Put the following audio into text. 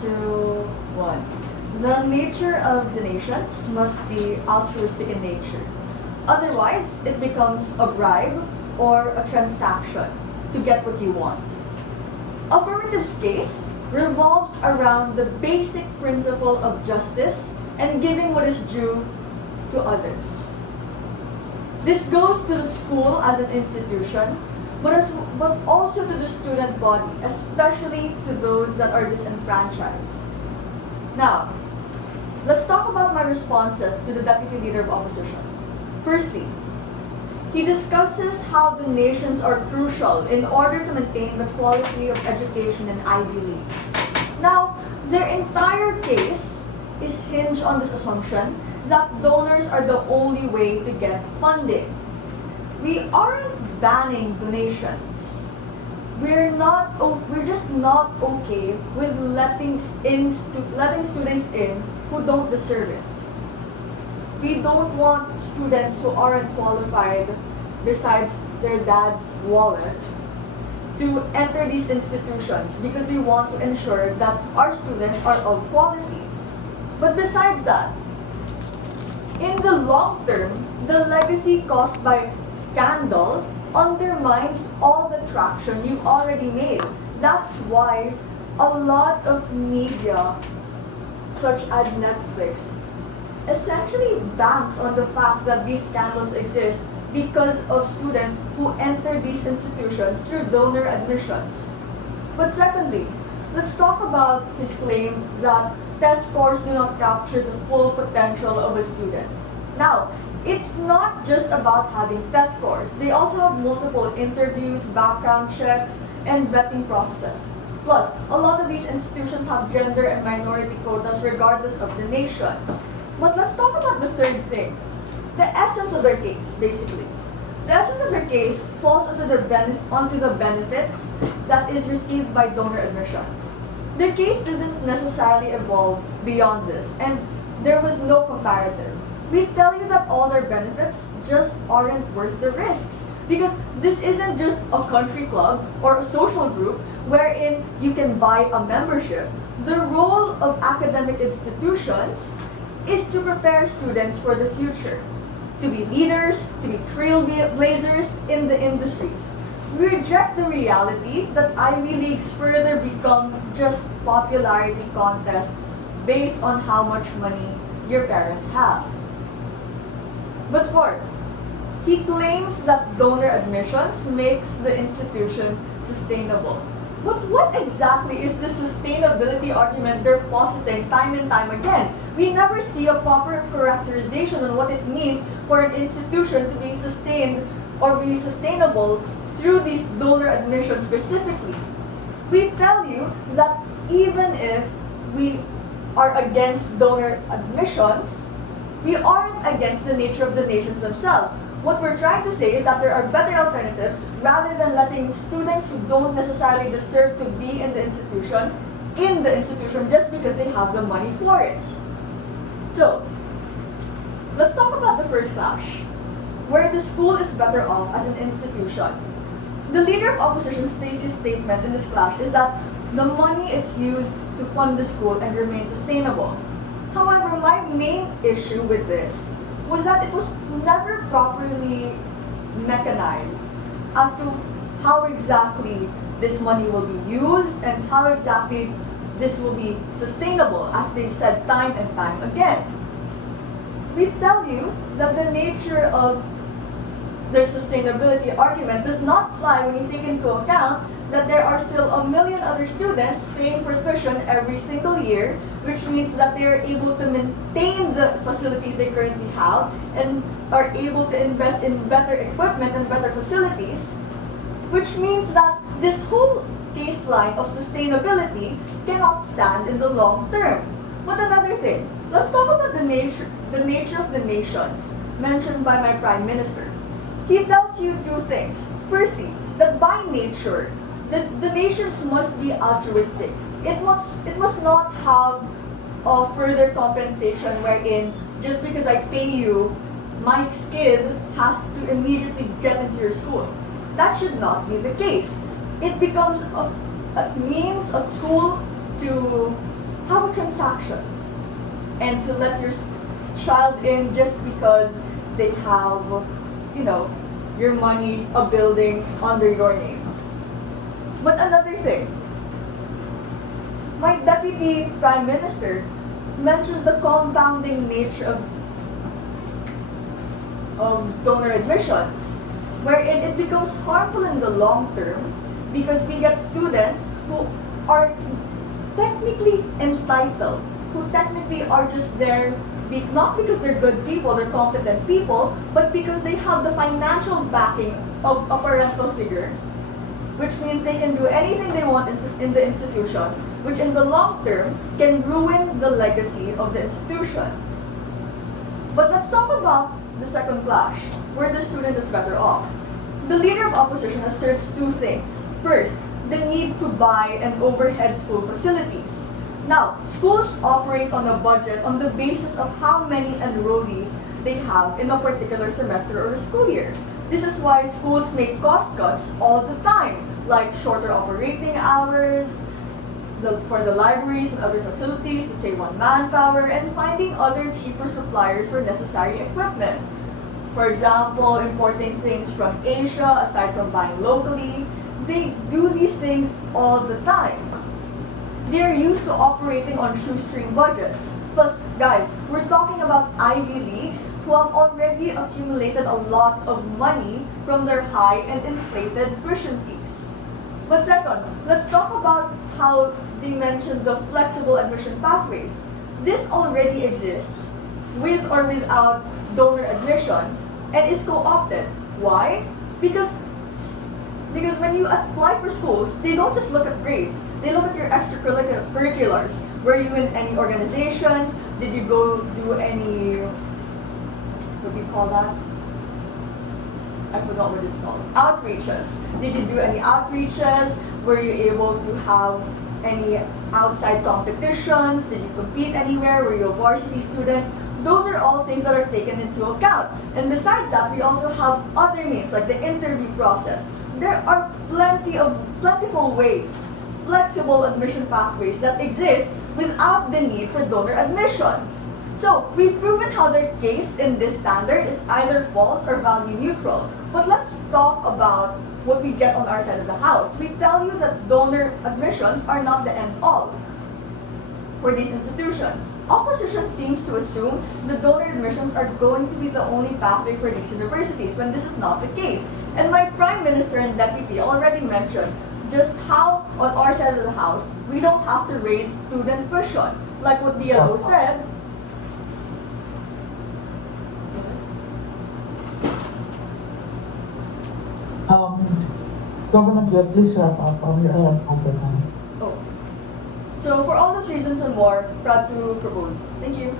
So, 1. The nature of donations must be altruistic in nature. Otherwise, it becomes a bribe or a transaction to get what you want. Affirmative's case revolves around the basic principle of justice and giving what is due to others. This goes to the school as an institution, but also to the student body, especially to those that are disenfranchised. Now, let's talk about my responses to the Deputy Leader of Opposition. Firstly, he discusses how donations are crucial in order to maintain the quality of education in Ivy Leagues. Now, their entire case is hinged on this assumption that donors are the only way to get funding. We aren't banning donations. We're just not okay with letting students in who don't deserve it. We don't want students who aren't qualified, besides their dad's wallet, to enter these institutions because we want to ensure that our students are of quality. But besides that, in the long term, the legacy caused by scandal undermines all the traction you've already made. That's why a lot of media, such as Netflix, essentially banks on the fact that these scandals exist because of students who enter these institutions through donor admissions. But secondly, let's talk about his claim that test scores do not capture the full potential of a student. Now, it's not just about having test scores. They also have multiple interviews, background checks, and vetting processes. Plus, a lot of these institutions have gender and minority quotas regardless of the nations. But let's talk about the third thing, the essence of their case, basically. The essence of their case falls onto the benefits that is received by donor admissions. Their case didn't necessarily evolve beyond this, and there was no comparative. We tell you that all their benefits just aren't worth the risks, because this isn't just a country club or a social group wherein you can buy a membership. The role of academic institutions is to prepare students for the future, to be leaders, to be trailblazers in the industries. We reject the reality that Ivy Leagues further become just popularity contests based on how much money your parents have. But fourth, he claims that donor admissions makes the institution sustainable. But what exactly is the sustainability argument they're positing time and time again? We never see a proper characterization on what it means for an institution to be sustained or be sustainable through these donor admissions specifically. We tell you that even if we are against donor admissions, we aren't against the nature of donations themselves. What we're trying to say is that there are better alternatives rather than letting students who don't necessarily deserve to be in the institution just because they have the money for it. So, let's talk about the first clash, where the school is better off as an institution. The leader of opposition Stacy's statement in this clash is that the money is used to fund the school and remain sustainable. However, my main issue with this was that it was never properly mechanized as to how exactly this money will be used and how exactly this will be sustainable, as they've said time and time again. We tell you that the nature of their sustainability argument does not fly when you take into account that there are still a million other students paying for tuition every single year, which means that they are able to maintain the facilities they currently have and are able to invest in better equipment and better facilities, which means that this whole case line of sustainability cannot stand in the long term. But another thing, let's talk about the nature of the nations mentioned by my Prime Minister. He tells you two things. Firstly, that by nature, the nations must be altruistic. It must not have a further compensation wherein just because I pay you, my kid has to immediately get into your school. That should not be the case. It becomes a means, a tool to transaction. And to let your child in just because they have, you know, your money, a building under your name. But another thing, my Deputy Prime Minister mentions the compounding nature of donor admissions, wherein it becomes harmful in the long term because we get students who are technically entitled, who technically are just there not because they're good people, they're competent people, but because they have the financial backing of a parental figure, which means they can do anything they want in the institution, which in the long term can ruin the legacy of the institution. But let's talk about the second clash, where the student is better off. The leader of opposition asserts two things. First, the need to buy and overhead school facilities. Now, schools operate on a budget on the basis of how many enrollees they have in a particular semester or school year. This is why schools make cost cuts all the time, like shorter operating hours for the libraries and other facilities to save on manpower, and finding other cheaper suppliers for necessary equipment. For example, importing things from Asia aside from buying locally. They do these things all the time. They're used to operating on shoestring budgets. Plus, guys, we're talking about Ivy Leagues who have already accumulated a lot of money from their high and inflated tuition fees. But second, let's talk about how they mentioned the flexible admission pathways. This already exists with or without donor admissions and is co-opted. Why? Because when you apply for schools, they don't just look at grades. They look at your extracurriculars. Were you in any organizations? Did you go do any, what do you call that? I forgot what it's called. Outreaches. Did you do any outreaches? Were you able to have any outside competitions? Did you compete anywhere? Were you a varsity student? Those are all things that are taken into account. And besides that, we also have other means like the interview process. There are plentiful ways, flexible admission pathways that exist without the need for donor admissions. So, we've proven how their case in this standard is either false or value neutral. But let's talk about what we get on our side of the house. We tell you that donor admissions are not the end all for these institutions. Opposition seems to assume the donor admissions are going to be the only pathway for these universities when this is not the case. And my Prime Minister and Deputy already mentioned just how on our side of the house we don't have to raise student tuition. Like what BLO said, Governor, please wrap up. We are over time. oh. So for all those reasons and more, proud to propose. Thank you.